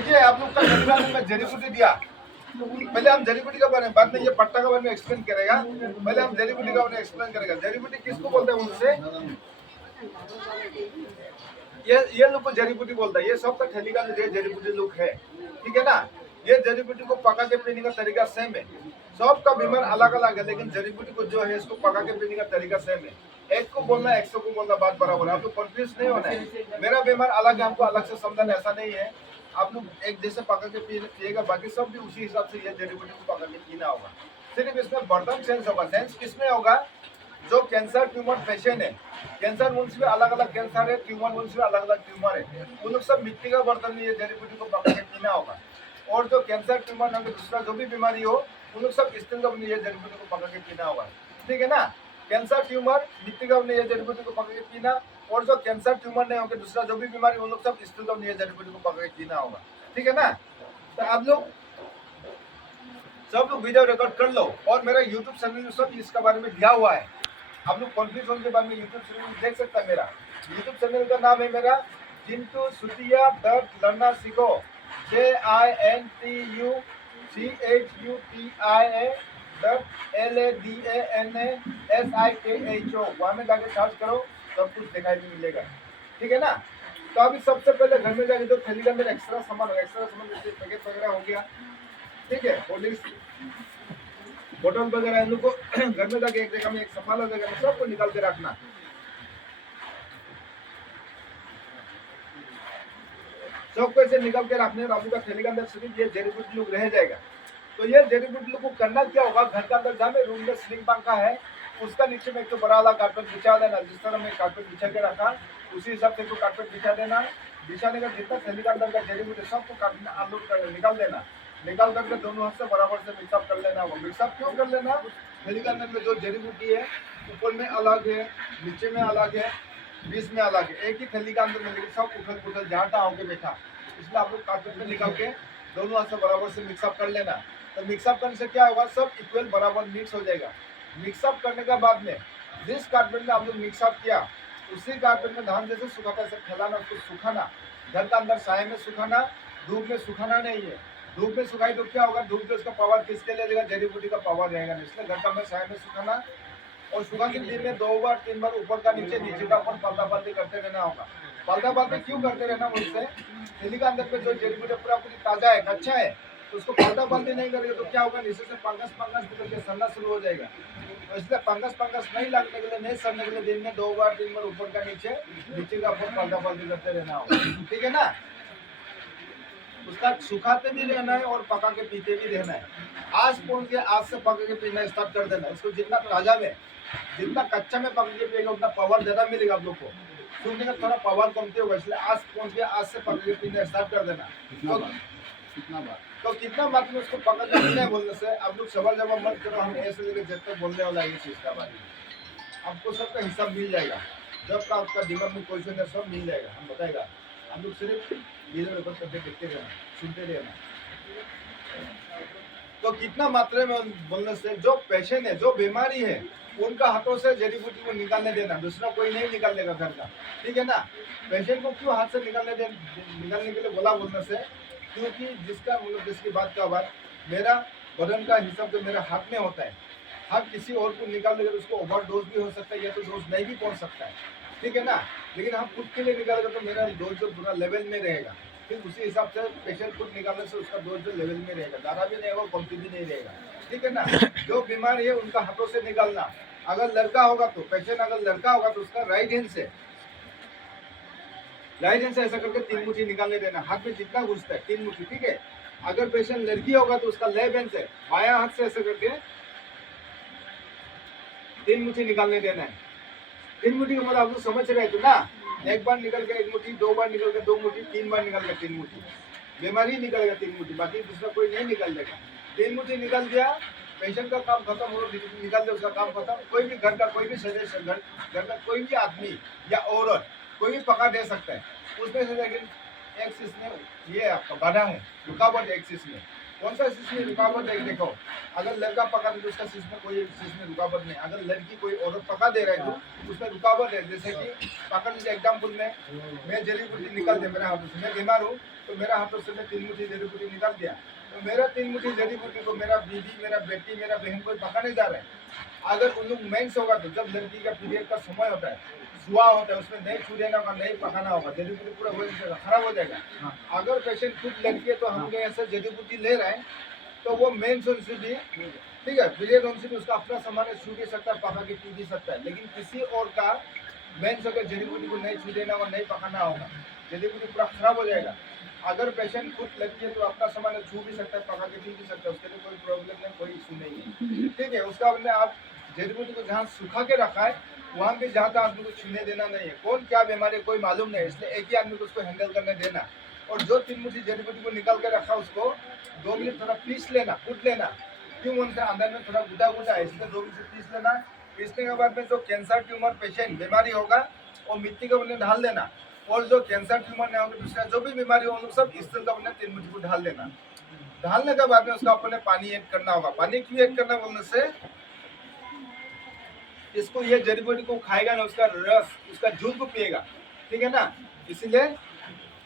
देखिए आप लोग का टेलीग्राम में जड़ी बूटी दिया। पहले हम जड़ी बूटी का बारे में, बाद में ये पट्टा का बारे में एक्सप्लेन करेगा। पहले हम जड़ी बूटी का बारे में एक्सप्लेन करेगा। जड़ी बूटी किसको बोलते हैं उनसे, ये लोग को जड़ी बूटी बोलता है। ये सब का टेलीग्राम में जड़ी बूटी लोग है, ठीक है ना। ये जड़ी बूटी को पका के पीने का तरीका सेम है। सबका बीमार अलग अलग है, लेकिन जड़ी बूटी को जो है इसको पका के पीने का तरीका सेम है। एक को बोलना 100 को बोलना बात बराबर है। आप लोग कंफ्यूज नहीं होना है। मेरा बीमार अलग है, हमको अलग से समझना ऐसा नहीं है। आप लोग एक जैसे पका के पिएगा, बाकी सब भी उसी हिसाब से ये जड़ी बूटी को पका के पीना होगा। सिर्फ इसमें बर्तन चेंज होगा। सेंस किसमें होगा, जो कैंसर ट्यूमर पेशेंट है, कैंसर वुंड्स में अलग अलग कैंसर है, ट्यूमर वुंड्स में अलग अलग ट्यूमर है, उन लोग सब मिट्टी का बर्तन में ये जड़ी बूटी को पका के पीना होगा। और जो कैंसर ट्यूमर ना दूसरा जो भी बीमारी हो, उन लोग सब स्टील का ये जड़ी बूटी को पका के पीना होगा, ठीक है ना। कैंसर ट्यूमर मिट्टी का ये जड़ी बूटी को पका के पीना, और जो कैंसर ट्यूमर नहीं होगा दूसरा जो भी बीमारी, उन लोग सब स्टील का ये जड़ी बूटी को पका के पीना होगा, ठीक है ना। तो आप लोग सब लोग वीडियो रिकॉर्ड कर लो, और मेरा यूट्यूब चैनल में सब इसका बारे में दिया हुआ है। आप लोग कॉन्फ्यूजन के बारे में यूट्यूब चैनल देख सकता है। मेरा यूट्यूब चैनल का नाम है मेरा चिंटू सुतिया लड़ना सीखो, ChintuSutia.LADANASIKHO। वहाँ में जाके सर्च करो, सब कुछ दिखाई भी मिलेगा, ठीक है ना। तो अभी सबसे पहले घर में जाके जो थैली में एक्स्ट्रा सामान जैसे पैकेट वगैरह हो गया, ठीक है, बोतल वगैरह इन लोग को घर में जाके एक जगह में एक सफाला जगह में सबको निकाल के रखना। सबको ऐसे निकाल के रखने, और आपका थैली के अंदर सिर्फ ये जड़ी बूटी लोग रह जाएगा। तो ये जड़ी बूटी लोग को करना क्या होगा, घर के अंदर जहाँ में रूम में स्लिंग पंखा है उसका नीचे में एक तो बड़ा वाला कारपेट बिछा देना। जिस तरह मैं कारपेट बिछा के रखा उसी हिसाब से तो कारपेट बिछा देना। बिछाने का जितना थैली के अंदर का जड़ी बूटी सबको अनलोड कर निकाल देना। निकाल करके दोनों हाथ से बराबर से मिक्सअप कर लेना। वो मिक्सअप क्यों कर लेना, थैली के अंदर में जो जड़ी बूटी है ऊपर में अलग है, नीचे में अलग है, बीच में अलग है, एक ही थैली के अंदर में, लेकिन सब उथल पुथल जहाँ होके बैठा। इसलिए आप लोग कारपेट में निकाल के दोनों हाथ से बराबर से मिक्सअप कर लेना। तो मिक्सअप करने से क्या होगा, सब इक्वल बराबर मिक्स हो जाएगा। मिक्सअप करने के बाद में जिस कारपेट में आप लोग मिक्सअप किया उसी कारपेट में धान जैसे सुखाता है फैलाना, उसको सुखाना। घर का अंदर साए में सुखाना, धूप में सुखाना नहीं है। धूप में सुखाई तो क्या होगा, धूप में उसका पावर किसके लिए देगा, जड़ी बूटी का पावर रहेगा। इसलिए घर का अंदर साए में सुखाना, और सुबह के दिन में 2 बार 3 बार ऊपर का नीचे का ऊपर पलटा पलटी करते रहना होगा। पलटा पलटी क्यों करते रहना, उससे थैली का अंदर पे जो जड़ी बूटी पूरा पूरी ताजा है, अच्छा है, तो उसको पलटा पलटी नहीं करेगा तो क्या होगा, नीचे से फंगस निकल के सड़ना शुरू हो जाएगा। तो इसलिए फंगस नहीं लगने के लिए, नहीं सड़ने के लिए दिन में 2 बार 3 बार ऊपर का नीचे का ऊपर पलटा पलटी करते रहना होगा, ठीक है ना। उसका सुखाते भी रहना है और पका के पीते भी रहना है। आज पहुंच के आज से पका के पीना स्टार्ट कर देना। इसको जितना ताजा में, जितना कच्चा में पका के पिएगा उतना पावर ज्यादा मिलेगा आप लोग को। सूखने का थोड़ा पावर कमती होगा, इसलिए आज पहुंच के आज से पका के पीना स्टार्ट कर देना। तो कितना बात में उसको पका के पीना है बोलने से आप लोग सवाल जवाब मत करो। हम ऐसे जगह जब तक बोलने वाला है ये चीज का बारे में आपको सबका हिसाब मिल जाएगा। जब का आपका दिमाग में क्वेश्चन है सब मिल जाएगा, हम बताएगा। हम लोग सिर्फ वीडियो रिकॉर्ड करके देखते रहना, सुनते रहना। तो कितना मात्रा में बोलने से जो पेशेंट है, जो बीमारी है, उनका हाथों से जड़ी बूटी को निकालने देना, दूसरा कोई नहीं निकालेगा घर का, ठीक है ना। पेशेंट को क्यों हाथ से निकालने के लिए बोला बोलने से, क्योंकि जिसका मतलब जिसकी बात का बात मेरा बदन का हिसाब जो मेरे हाथ में होता है, हाथ किसी और को निकाल देगा तो उसको ओवर डोज भी हो सकता है या तो डोज नहीं भी पहुंच सकता है, ठीक है ना। लेकिन हम खुद के लिए निकालेगा तो मेरा डोज जो पूरा लेवल में रहेगा, फिर उसी हिसाब से पेशेंट खुद निकालने से उसका डोज जो लेवल में रहेगा, ज़्यादा भी नहीं होगा, कमती भी नहीं रहेगा, ठीक है ना। जो बीमारी है उनका हाथों से निकालना। अगर लड़का होगा तो पेशेंट, अगर लड़का होगा तो उसका राइट हैंड से ऐसा करके 3 मुट्ठी निकालने देना। हाथ में जितना घुसता है 3 मुट्ठी, ठीक है। अगर पेशेंट लड़की होगा तो उसका लेफ्ट हैंड से बाया हाथ से ऐसे करके 3 मुट्ठी निकालने देना है। 3 मुट्ठी का मतलब आप लोग समझ रहे थे ना, एक बार निकल के 1 मुट्ठी, 2 बार निकल के 2 मुट्ठी, 3 बार निकल के 3 मुट्ठी, बीमारी निकलेगा 3 मुट्ठी, बाकी दूसरा कोई नहीं निकल देगा। 3 मुट्ठी निकल दिया, पेशेंट का काम खत्म हो, निकल दे उसका काम खत्म। कोई भी घर का कोई भी सदस्य, घर का कोई भी आदमी या औरत कोई भी पका दे सकता है उसमें से, लेकिन एक चीज में ये आपका बाधा है, रुकावट एक चीज में, कौन सा चीज में रुकावट है देखो, अगर लड़का पका दे तो उसका चीज में कोई चीज में रुकावट नहीं, अगर लड़की कोई औरत पका दे रहा है तो उसमें रुकावट है। जैसे कि पकड़ लीजिए एग्जाम्पल में, मैं जड़ी बूटी निकाल दिया मेरे हाथों से, मैं बीमार हूँ तो मेरा हाथों से मैं 3 मुट्ठी जड़ी बूटी निकाल दिया, तो मेरा 3 मुट्ठी जड़ी बूटी को मेरा बीवी, मेरा बेटी, मेरा बहन कोई पका नहीं जा रहा है। अगर उन लोग मेंस होगा तो जब लड़की का पीरियड का समय होता है, सुहा होता है, उसमें नहीं छू देना होगा, नहीं पकाना होगा, जड़ी बूटी पूरा हो जाएगा, खराब हो जाएगा। अगर पेशेंट खुद लड़की है तो हम लोग ऐसे जड़ी बूटी ले रहे हैं तो वो मेंस उनसे भी ठीक है, पीरियड उनसे भी उसका अपना सामान छू भी सकता है, पका के पी भी सकता है। लेकिन किसी और का मेंस होकर जड़ी बूटी को नहीं छू देना होगा, नहीं पकाना होगा, जड़ी बूटी पूरा खराब हो जाएगा। अगर पेशेंट खुद लड़की है तो अपना सामान छू भी सकता है, पका के पी भी सकता है, उसके लिए कोई प्रॉब्लम नहीं, कोई इशू नहीं है। ठीक है, उसका हमने आप जड़ी बूटी को जहाँ सुखा के रखा है वहाँ पे ज़्यादा आदमी को छूने देना नहीं है। कौन क्या बीमारी कोई मालूम नहीं, इसलिए एक ही आदमी को उसको हैंडल करने देना। और जो 3 मुट्ठी जड़ी बूटी को निकाल के रखा उसको 2 मिनट थोड़ा पीस लेना, कूट लेना, क्यों उनका अंदर में थोड़ा गुदा गुदा है, इसलिए 2 मिनट पीस लेना। पीसने के बाद में जो कैंसर ट्यूमर पेशेंट बीमारी होगा वो मिट्टी का उन्हें ढाल देना, और जो कैंसर ट्यूमर नहीं होगा दूसरा जो भी बीमारी हो लोग सब इस तरह का उन्हें 3 मुट्ठी को ढाल देना। ढालने के बाद में उसका अपने पानी ऐड करना होगा। पानी क्यों ऐड करना बोलने से, इसको ये जड़ी बूटी को खाएगा ना, उसका रस, उसका जूस को पिएगा, ठीक है ना, इसीलिए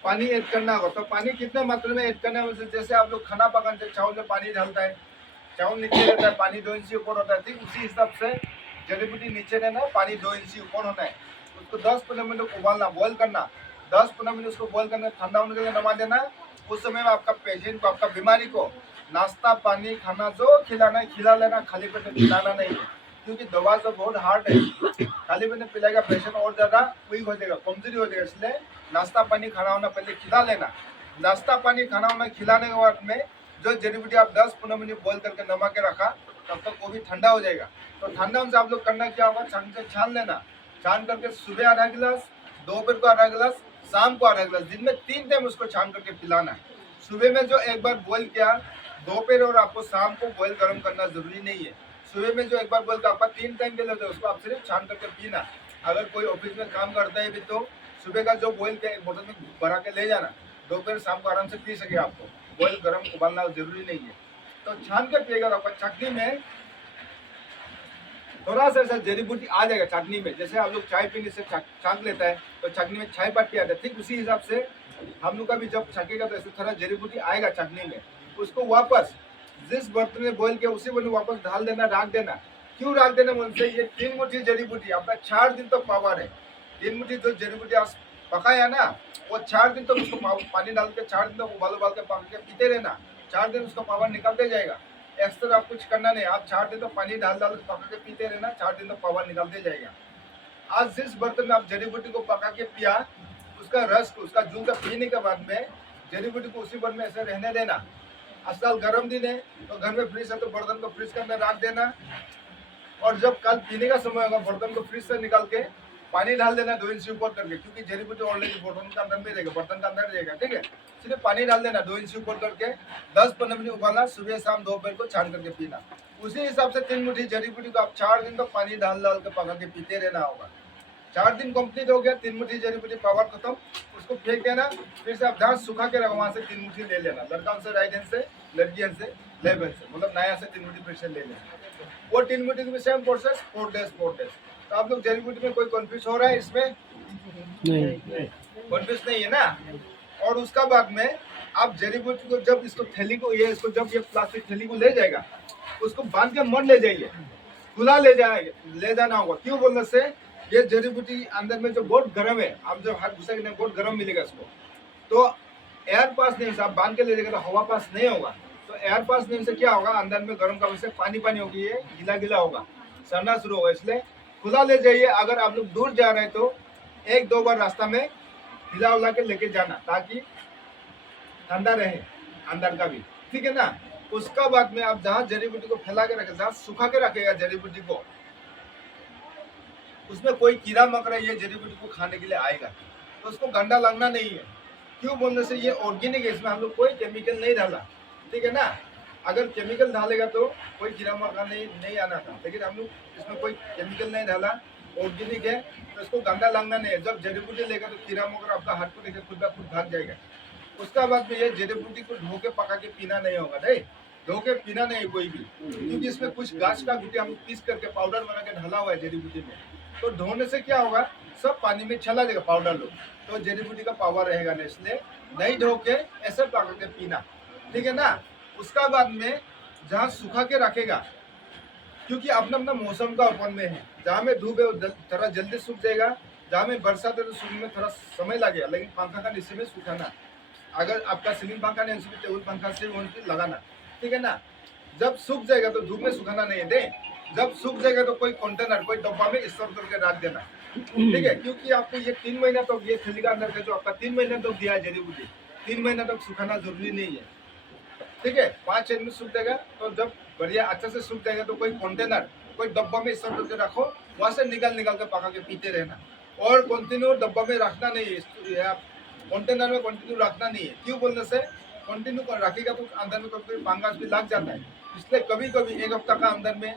पानी ऐड करना होगा। तो पानी कितने मात्रा में ऐड करना है, जैसे आप लोग खाना पकाते चावल में पानी डालता है, चावल नीचे रहता है, पानी 2 इंच ऊपर होता है, ठीक उसी हिसाब से जड़ी बूटी नीचे रहना है, पानी 2 इंच ऊपर होना है। उसको 10-15 मिनट उबालना, बॉयल करना, 10-15 मिनट उसको बॉयल करना, ठंडा होने के लिए नमा देना। उस समय में आपका पेशेंट को, आपका बीमारी को नाश्ता पानी खाना जो खिलाना है खिला लेना, खाली पेट में खिलाना नहीं है, क्योंकि दवा तो बहुत हार्ड है, खाली पेट में पिलाएगा पेशेंट और ज़्यादा वीक हो जाएगा, कमजोरी हो जाएगा। इसलिए नाश्ता पानी खाना होना पहले खिला लेना। नाश्ता पानी खाना होना खिलाने के बाद में जो जड़ी बूटी आप 10-15 मिनट बॉयल करके नमा के रखा, तब तक वो भी ठंडा हो जाएगा। तो ठंडा होने से आप लोग करना क्या होगा, छान से छान लेना, छान करके सुबह आधा गिलास, दोपहर को आधा गिलास, शाम को आधा गिलास, दिन में 3 टाइम उसको छान करके पिलाना है। सुबह में जो एक बार बॉयल किया, दोपहर और आपको शाम को बॉयल गर्म करना जरूरी नहीं है। सुबह में जो एक बार बॉयल किया आपका 3 टाइम के लिए उसको आप सिर्फ छान करके पीना। अगर कोई ऑफिस में काम करता है भी तो सुबह का जो बॉयल किया एक बोतल में भरा के ले जाना, दोपहर शाम को आराम से पी सके। आपको बॉयल गर्म उबालना जरूरी नहीं है, तो छान कर पिएगा। तो आपका चटनी में थोड़ा सा ऐसा जड़ी बूटी आ जाएगा चटनी में, जैसे आप लोग चाय पीने से छाक लेता है तो चटनी में चाय पत्ती आता है, ठीक उसी हिसाब से हम लोग का भी जब छकेगा तो ऐसे थोड़ा जड़ी बूटी आएगा चटनी में। उसको वापस जिस बर्तन में बॉयल किया उसी बर्तन में वापस डाल देना, रख देना। क्यों रख देना बोलते, ये 3 मुट्ठी जड़ी बूटी आपका 4 दिन तक पावर है। 3 मुट्ठी जो जड़ी बूटी आप पकाया ना, वो 4 दिन तक उसको पानी डाल के 4 दिन तक उबाल के पका के पीते रहना, 4 दिन उसका पावर निकलते जाएगा। एक्स्ट्रा आप कुछ करना नहीं, आप 4 दिन तक पानी डाल के पका के पीते रहना, 4 दिन तक पावर निकलते जाएगा। आज जिस बर्तन में आप जड़ी बूटी को पका के पिया, उसका रस को, उसका जूस का पीने के बाद में जड़ी बूटी को उसी बर्तन में ऐसे रहने देना। आजकल गर्म दिन है तो घर में फ्रिज है तो बर्तन को फ्रिज के अंदर रख देना, और जब कल पीने का समय होगा बर्तन को फ्रिज से निकाल के पानी डाल देना 2 इंच ऊपर करके, क्योंकि जड़ी बूटी ऑलरेडी बर्तन के अंदर में रहेगा, बर्तन के अंदर रहेगा, ठीक है। सिर्फ पानी डाल देना 2 इंच ऊपर करके, 10-15 मिनट उबालना, सुबह शाम दोपहर को छान करके पीना। उसी हिसाब से 3 मुट्ठी जड़ी बूटी को आप 4 दिन तक पानी डाल के पका के पीते रहना होगा। 4 दिन कंप्लीट हो गया, 3 मुट्ठी जड़ी बूटी पावर खत्म, उसको फेंक देना। फिर से आप जहाँ सूखा के रखो वहाँ से 3 मुट्ठी ले लेना, लड़का से राइट हैंड से, लड़की हैंड से लेफ्ट हैंड से, मतलब नया से 3 मुट्ठी फिर से ले लेना। वो 3 मुट्ठी की सेम प्रोसेस 4 डेज। तो आप लोग जड़ी बूटी में कोई कंफ्यूज हो रहा है इसमें? नहीं, कंफ्यूज नहीं है ना। और उसका बाद में आप जड़ी बूटी को जब इसको थैली को ये इसको जब ये प्लास्टिक थैली को ले जाएगा, उसको बांध के मत ले जाइए, खुला ले जाना होगा। क्यों बोलने से, ये जड़ी बूटी अंदर में जो बहुत गर्म है, आप जब हाथ घुसेंगे बहुत गर्म मिलेगा इसको, तो एयर पास नहीं, आप बांध के ले जाएगा तो हवा पास नहीं होगा। तो एयर पास नहीं से क्या होगा, अंदर में गर्म का वजह से पानी होगी, ये गीला होगा, सड़ना शुरू होगा। इसलिए खुला ले जाइए। अगर आप लोग दूर जा रहे हैं तो 1-2 बार रास्ता में हिला उला के लेके जाना, ताकि ठंडा रहे अंदर का भी, ठीक है ना। उसका बाद में आप जहाँ जड़ी बूटी को फैला के रखे, जहाँ सुखा के रखेगा जड़ी बूटी को, उसमें कोई कीड़ा मकोड़ा ये जड़ी बूटी को खाने के लिए आएगा तो उसको गंदा लगना नहीं है। क्यों बोलने से, ये ऑर्गेनिक है, इसमें हम लोग कोई केमिकल नहीं डाला, ठीक है ना। अगर केमिकल डालेगा तो कोई कीड़ा मकोड़ा नहीं आना था, लेकिन हम लोग इसमें कोई केमिकल नहीं डाला, ऑर्गेनिक है, तो इसको गंदा लगना नहीं है। जब जड़ी बूटी लेगा तो कीड़ा मकोड़ा आपका हाथ को देकर खुद ब खुद भाग जाएगा। उसका बाद में ये जड़ी बूटी को धो के पका के पीना नहीं होगा, नहीं धो के पीना नहीं कोई भी, क्योंकि इसमें कुछ घास का गुटी हम पीस करके पाउडर बना के ढला हुआ है जड़ी बूटी में। तो धोने से क्या होगा, सब पानी में चला जाएगा पाउडर लोग, तो जड़ी बूटी का पावर रहेगा नहीं, इसलिए नहीं धो के ऐसे पका के पीना, ठीक है ना। उसका बाद में जहाँ सुखा के रखेगा, क्योंकि अपना अपना मौसम का ऊपर में है, जहाँ में धूप है वो थोड़ा जल्दी सूख जाएगा, जहाँ में बरसात है तो सूखने में थोड़ा समय लगेगा, लेकिन पंखा का नीचे में सुखाना, अगर आपका सीलिंग पंखा नहीं उसमें टेबल पंखा से लगाना, ठीक है ना। जब सूख जाएगा तो धूप में सुखाना नहीं है दे, जब सूख जाएगा तो कोई कंटेनर कोई डब्बा में स्टोर करके रख देना, ठीक है। क्योंकि आपको ये 3 महीना तक ये थैली का अंदर का जो आपका 3 महीना तक दिया है जड़ी बूटी, 3 महीना तक सुखाना जरूरी नहीं है, ठीक है। 5-6 दिन में सूख जाएगा, तो जब बढ़िया अच्छा से सूख जाएगा तो कोई कंटेनर कोई डब्बा में स्टोर करके रखो, वहां से निकाल निकाल के पका के पीते रहना, और कंटिन्यू डब्बा में रखना नहीं है, कंटेनर में कंटिन्यू रखना नहीं है। क्यों बोलने से कंटिन्यू रखेगा तो अंदर में कभी फंगस भी लग जाता है, इसलिए कभी कभी 1 हफ्ता का अंदर में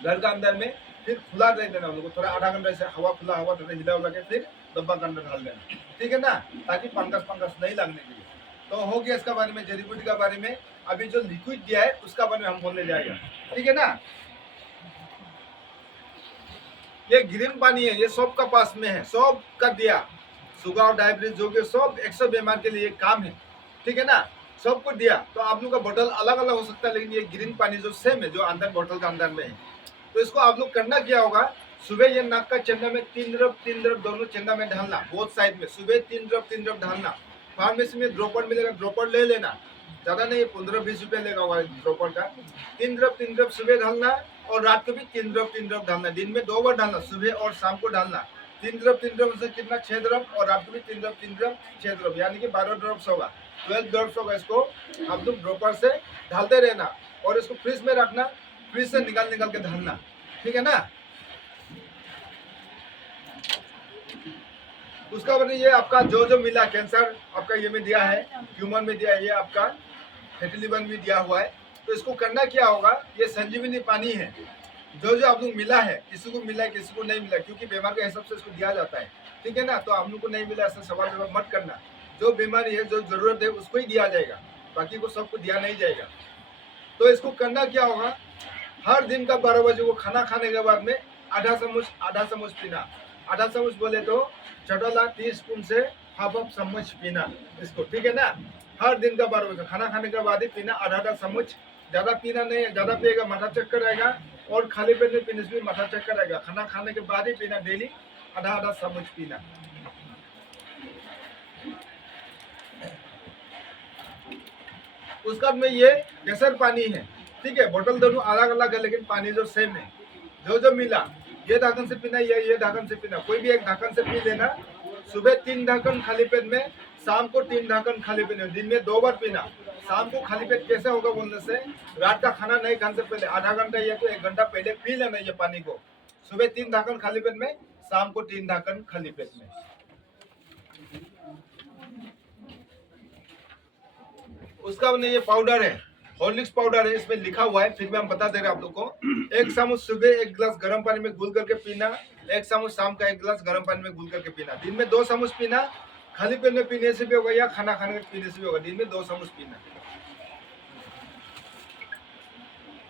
घर का अंदर में फिर खुला रह देना उनको, थोड़ा आधा घंटा से हवा खुला हवा थोड़ा हिला उला के फिर डब्बा के अंदर डाल देना, ठीक है ना, ताकि फंगस नहीं लगने के लिए। तो हो गया इसका बारे में, जड़ी बूटी का बारे में। अभी जो लिक्विड दिया है उसका बारे में हम बोलने जाएगा, ठीक है ना। ये ग्रीन पानी है, ये सब का पास में है, सब का दिया, शुगर डायबिटीज जो भी सब 100 बीमार के लिए काम है, ठीक है ना, सबको दिया। तो आप लोग का बोतल अलग अलग हो सकता है, लेकिन ये ग्रीन पानी जो सेम है जो अंदर बोतल का अंदर में है। तो इसको आप लोग करना क्या होगा, सुबह ये नाक का चंदा में 3 ड्रॉप दोनों चंदा में ढालना, बोथ साइड में सुबह 3 ड्रॉप ढालना। फार्मेसी में ड्रॉपर मिलेगा, ड्रॉपर ले लेना, ज्यादा नहीं 15-20 रुपये लेगा हुआ ड्रॉपर का। 3 ड्रॉप सुबह ढालना, और रात को भी 3 ड्रॉप ढालना, दिन में 2 बार ढालना, सुबह और शाम को ढालना। 3 ड्रॉप से कितना 6 ड्रॉप, और रात को भी 3 ड्रॉप 6 ड्रॉप, यानी कि 12 ड्रॉप्स होगा, 12 ड्रॉप्स होगा। इसको आप लोग ड्रॉपर से ढालते रहना, और इसको फ्रिज में रखना, फ्रिज से निकाल के ढालना, ठीक है ना। उसका मतलब ये आपका जो मिला, कैंसर आपका ये में दिया है, ह्यूमन में दिया है, ये आपका फैटी लिवर में दिया हुआ है। तो इसको करना क्या होगा, ये संजीवनी पानी है, जो आप लोग मिला है, किसी को मिला है किसी को नहीं मिला, क्योंकि बीमार के हिसाब से इसको दिया जाता है, ठीक है ना। तो आप लोग को नहीं मिला ऐसा सवाल जवाब मत करना, जो बीमारी है जो जरूरत है उसको ही दिया जाएगा, बाकी को सबको दिया नहीं जाएगा। तो इसको करना क्या होगा, हर दिन का 12 बजे को खाना खाने के बाद में आधा चम्मच पीना। आधा चम्मच बोले तो छोटा टी स्पून से हाफ चम्मच पीना इसको, ठीक है ना। हर दिन का 12 बजे खाना खाने के बाद ही पीना, आधा चम्मच, ज्यादा पीना नहीं है, ज्यादा पिएगा माथा चक्कर आएगा, और खाली पेट में पीने से भी माथा चक्कर आएगा। खाना खाने के बाद ही पीना, डेली आधा चम्मच पीना। उसका में ये केसर पानी है, ठीक है, बोतल दोनों अलग अलग है, लेकिन पानी जो सेम है, जो मिला, ये ढक्कन से पीना, ये ढक्कन से पीना, कोई भी एक ढक्कन से पी लेना। सुबह 3 ढक्कन खाली पेट में, शाम को 3 ढक्कन खाली पेट में, दिन में 2 बार पीना। शाम को खाली पेट कैसे होगा बोलने से, रात का खाना नहीं खाने से पहले आधा घंटा या तो 1 घंटा पहले पी लेना ये पानी को। सुबह 3 ढक्कन खाली पेट में, शाम को 3 ढक्कन खाली पेट में। उसका ये पाउडर है, हॉर्लिक्स पाउडर है, इसमें लिखा हुआ है, फिर भी हम बता दे रहे हैं आप लोग को। 1 चम्मच सुबह 1 गिलास गर्म पानी में घुल करके पीना, 1 चम्मच शाम का 1 गिलास गर्म पानी में घुल करके पीना। दिन में 2 चम्मच पीना, खाली पेट में पीने से भी होगा या खाना खाने में पीने से भी होगा, दिन में 2 चम्मच पीना।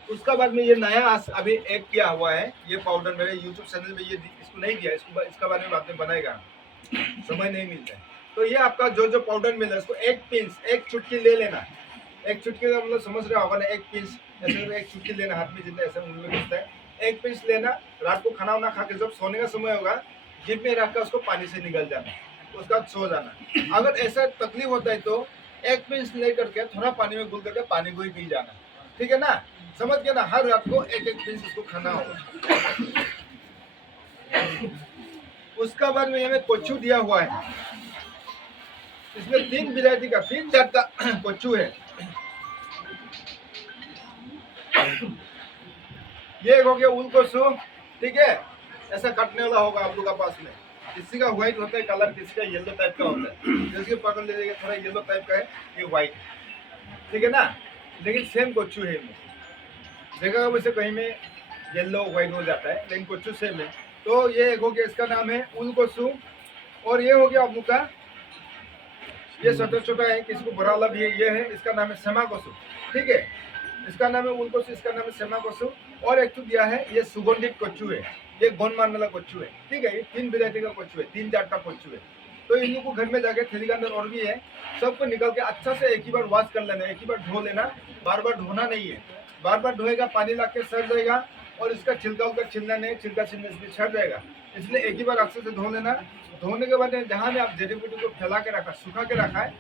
उसका बाद में ये नया अभी एक किया हुआ है, ये पाउडर मेरे यूट्यूब चैनल में ये इसको नहीं दिया, इसका बारे में आपने बनाएगा, समय नहीं मिलता है। तो ये आपका जो पाउडर मिला है, इसको 1 पिंच 1 चुटकी ले लेना। 1 चुटकी का मतलब समझ रहे होगा ना, 1 पिंच ऐसे 1 चुटकी लेना, हाथ में जितना ऐसा मुंह में घुसता है, 1 पिंच लेना। रात को खाना वाना खा के जब सोने का समय होगा, जिप में रखकर उसको पानी से निकल जाना, उसका बाद सो जाना। अगर ऐसा तकलीफ होता है तो 1 पिंच ले करके थोड़ा पानी में घुल करके पानी को ही पी जाना, ठीक है ना, समझ गया ना। हर रात को 1-1 पिंच उसको खाना होगा। उसका बाद में हमें कोचू दिया हुआ है, इसमें 3 वैरायटी का 3 जात का कोचू है। ये हो गया उल कोचू, ठीक है, ऐसा कटने वाला होगा आप लोग के पास में। किसी का व्हाइट होता है कलर, किसी का येलो टाइप का होता है, जैसे पकड़ लीजिएगा थोड़ा येलो टाइप का है, ये व्हाइट, ठीक है ना, लेकिन सेम कोचू है। देखा वैसे कहीं में येलो व्हाइट हो जाता है, लेकिन कोचू सेम है। तो ये एक हो गया, इसका नाम है उल कोचू। और ये हो गया आप लोग का ये छोटा छोटा है, किसी को बड़ा वाला भी है, ये है, इसका नाम है सेमाकोसु। ठीक है, इसका नाम है उलकोसु, इसका नाम है सेमाकोसु। और एक तो दिया है ये सुगंधित कोच्चू है, ये गोन मारने वाला कोच्चू है। ठीक है, ये 3 वेरायटी का कोच्चू है, 3 जात का कोच्चू है। तो इन लोगों को घर में जाके थैली के अंदर और भी है, सबको निकल के अच्छा से एक ही बार वॉश कर लेना, एक ही बार धो लेना, बार बार धोना नहीं है। बार बार धोएगा पानी ला के सड़ जाएगा, और इसका छिलका उनका छिलना नहीं, छिलका छिलने से सड़ जाएगा। इसलिए एक ही बार अच्छे से धो लेना। धोने के बाद जहाँ ने आप जड़ी बूटी को फैला के रखा, सुखा के रखा है,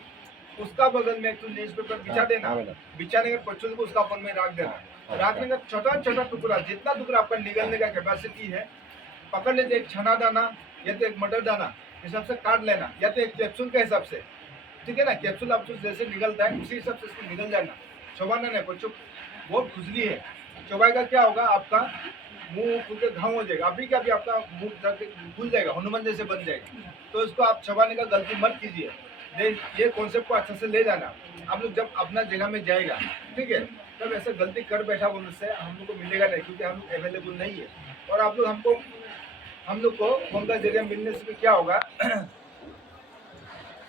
उसका बगल में एक तो न्यूज पेपर बिछा देना। बिछाने के कोच्चू को उसका अपन में रख देना। रखने का छोटा छोटा टुकड़ा, जितना टुकड़ा आपका निगलने का कैपेसिटी है, पकड़ लेते एक छना दाना या तो एक मटर दाना हिसाब से काट लेना, या तो एक कैप्सूल के हिसाब से। ठीक है ना, कैप्सूल आपको जैसे निकलता है उसी हिसाब से इसको निकल जाना, चबाना नहीं। कोच्चू बहुत खुजली है, चबाएगा क्या होगा, आपका मुंह खुल के घाव हो जाएगा, अभी क्या अभी आपका मुंह खुल जाएगा, हनुमान जैसे बन जाएगा। तो इसको आप चबाने का गलती मत कीजिए। ये कॉन्सेप्ट को अच्छे से ले जाना। आप लोग जब अपना जगह में जाएगा, ठीक है, तब ऐसे गलती कर बैठा बोलने से हम लोग को मिलेगा नहीं, क्योंकि हम लोग अवेलेबल नहीं है। और आप लोग हम लोग को फोन का जरिए मिलने से क्या होगा,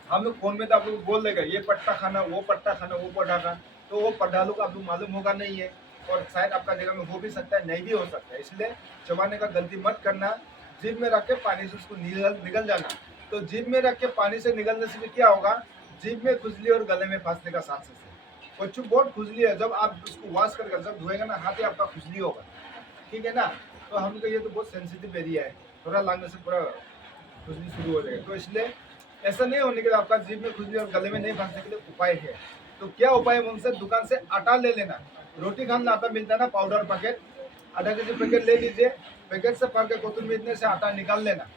हम लोग फोन में तो आप लोग बोल देगा ये पट्टा खाना, वो पट्टा खाना, वो पट्टा खाना, तो वो पट्टा लोग आप लोग मालूम होगा नहीं है, और शायद आपका जगह में हो भी सकता है, नहीं भी हो सकता है। इसलिए चबाने का गलती मत करना। जीभ में रख के पानी से उसको निकल जाना। तो जीभ में रख के पानी से निकलने से भी क्या होगा, जीभ में खुजली और गले में फंसने का चांसेस है। कोच्चू बहुत खुजली है, जब आप उसको वॉश करके जब धोएगा ना, हाथ ही आपका खुजली होगा। ठीक है ना, तो हम लोग ये तो बहुत सेंसिटिव एरिया है, थोड़ा लागने से पूरा खुजली शुरू हो जाएगा। तो इसलिए ऐसा नहीं होने के लिए आपका जीभ में खुजली और गले में नहीं फंसने के लिए उपाय है। तो क्या उपाय है, उनसे दुकान से आटा ले लेना। रोटी खाना आटा मिलता है ना, पाउडर पैकेट, आधा केजी पैकेट ले लीजिए। पैकेट से फाड़ के कोतुल में इतने से आटा निकाल लेना।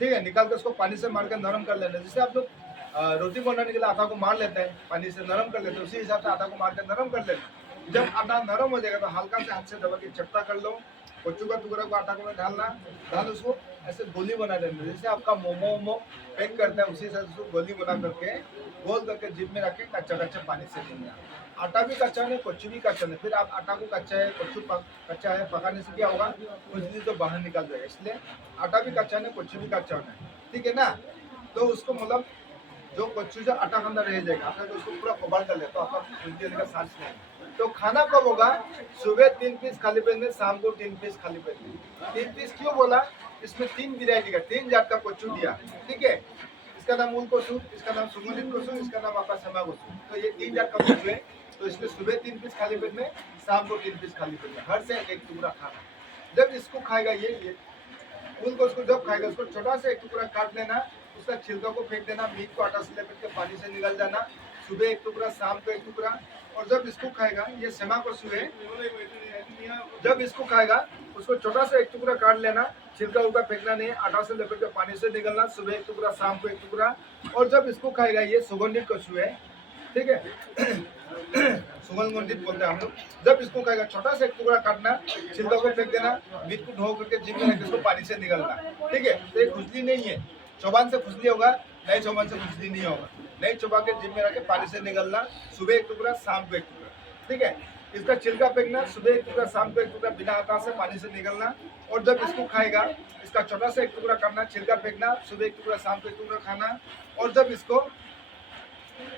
ठीक है, निकाल के उसको पानी से मार कर नरम कर लेना। जैसे आप लोग रोटी बनाने के लिए आटा को मार लेते हैं, पानी से नरम कर लेते हैं, उसी हिसाब से आटा को मार कर नरम कर लेना। जब आटा नरम हो जाएगा तो हल्का से हाथ से दबा के चपटा कर लो। कोच्चू का टुकड़ा को आटा को डालना, डाल उसको ऐसे गोली बना देना। जैसे आपका मोमो पैक करता है, उसी हिसाब से उसको गोली बना करके गोल करके जीभ में रख के कच्चा कच्चा पानी से लेना। आटा भी कच्चा नहीं, कोच्चू भी कच्चा नहीं। फिर आप आटा को कच्चा है, कोच्चू कच्चा है, पकाने से क्या होगा, खुजली तो बाहर निकल जाएगा। इसलिए आटा भी कच्चा नहीं, कोच्चू भी कच्चा होना है। ठीक है ना, तो उसको मतलब जो कोच्चू जो आटा के अंदर रह जाएगा, आपने तो उसको पूरा कबाड़ कर ले, तो आपका खुजली का सांस नहीं। तो खाना कब होगा, सुबह 3 पीस खाली पेट में, शाम को 3 पीस खाली पेट में। 3 पीस क्यों बोला, इसमें 3 वेरायटी का 3 जात का कोच्चू दिया। ठीक है, इसका नाम उलकोसु, इसका नाम सुगंधित कोसु, इसका नाम आपका सेमाकोसु। तो ये 3 जात का कोच्चू है। तो इसमें सुबह 3 पीस खाली पेट में, शाम को 3 पीस खाली पेट में, हर से एक टुकड़ा खाना। जब इसको खाएगा ये उलकोसु को जब खाएगा, उसको छोटा सा एक टुकड़ा काट लेना, उसका छिलका को फेंक देना, मीट को आटा से लपेट के पानी से निकल जाना। सुबह एक टुकड़ा, शाम को एक टुकड़ा। और जब इसको खाएगा, ये सेमाकोसु है, जब इसको खाएगा उसको छोटा सा एक टुकड़ा काट लेना, छिलका उलका फेंकना नहीं है, आटा से लपेट के पानी से निकलना। सुबह एक टुकड़ा, शाम को एक टुकड़ा। और जब इसको खाएगा, ये सुगंधित कोसु है। ठीक है, सुगंधित बोलते हैं हम लोग। जब इसको खाएगा, छोटा सा एक टुकड़ा काटना, छिलका को फेंक देना, मीट को धो करके जीभ में रख इसको पानी से निकलना। ठीक है, तो ये खुजली नहीं है, चौबान से खुजली होगा, नहीं चौबान से खुजली नहीं होगा। नहीं चबा के जीभ में रख के पानी से निकलना, सुबह एक टुकड़ा, शाम को एक टुकड़ा। ठीक है, इसका छिलका फेंकना, सुबह एक टुकड़ा, शाम को एक टुकड़ा, बिना आटा से पानी से निकलना। और जब इसको खाएगा, इसका छोटा सा एक टुकड़ा करना, छिलका फेंकना, सुबह एक टुकड़ा, शाम को एक टुकड़ा खाना। और जब इसको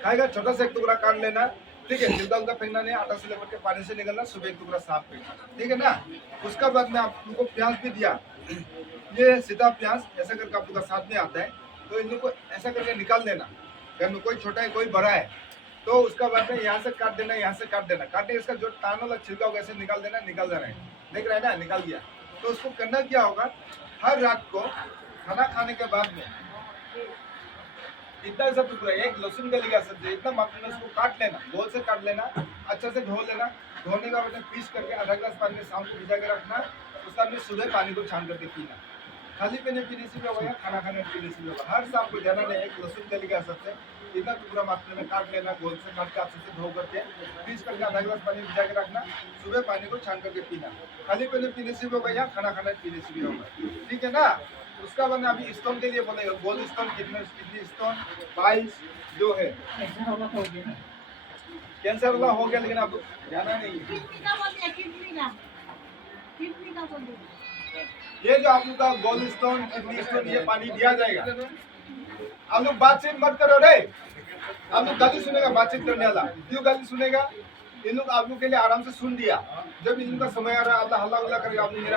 खाएगा, छोटा सा एक टुकड़ा काट लेना। ठीक है, छिलका उलका फेंकना नहीं, आटा से लपेट के पानी से निकलना, सुबह एक टुकड़ा, शाम को। ठीक है ना, उसका बाद में आप लोगों को प्याज भी दिया, ये सीधा प्याज ऐसा करके आप लोग का साथ में आता है। तो इन लोग को ऐसा करके निकाल देना। घर में कोई छोटा है, कोई बड़ा है, तो उसका बाद में यहाँ से काट देना, यहाँ से काट देना। काटे इसका जो टान वाला छिलका होगा ऐसे निकाल देना, निकल जा रहा है, देख रहे हैं ना, निकाल दिया। तो उसको करना क्या होगा, हर रात को खाना खाने के बाद में इतना सा टुकड़ा, एक लहसुन गली का सब्जी इतना मात्रा में उसको काट लेना, गोल से काट लेना, अच्छा से धो लेना। धोने का बाद पीस करके आधा ग्लास पानी में शाम को भिजा के रखना। उसका में सुबह पानी को छान करके पीना। खाली पीने की रेसिपी होगा या खाना खाने की रेसिपी होगा, हर शाम को जाना नहीं। एक लहसुन गली का सबसे इतना टुकड़ा मात्रा में काट लेना, गोल से काट के अच्छे से धो करके पीस करके आधा ग्लास पानी भिजा के रखना। सुबह पानी को छान करके पीना। खाली पीने की रेसिपी होगा या खाना खाने की रेसिपी होगा। ठीक है ना, उसका बाद अभी स्टोन के लिए बोलेगा, गोल स्टोन कितनी स्टोन 22 जो है, कैंसर वाला हो गया, लेकिन आप जाना नहीं है। ये जो आप लोग का गोल्ड स्टोन, किडनी स्टोन, ये पानी दिया जाएगा। आप लोग बातचीत मत करो रे, आप लोग गाली सुनेगा बातचीत करने वाला, क्यों गाली सुनेगा? इन लोग आप लोग के लिए आराम से सुन दिया, जब इनका समय आ रहा है अल्लाह हल्ला उल्ला करके आप लोग मेरा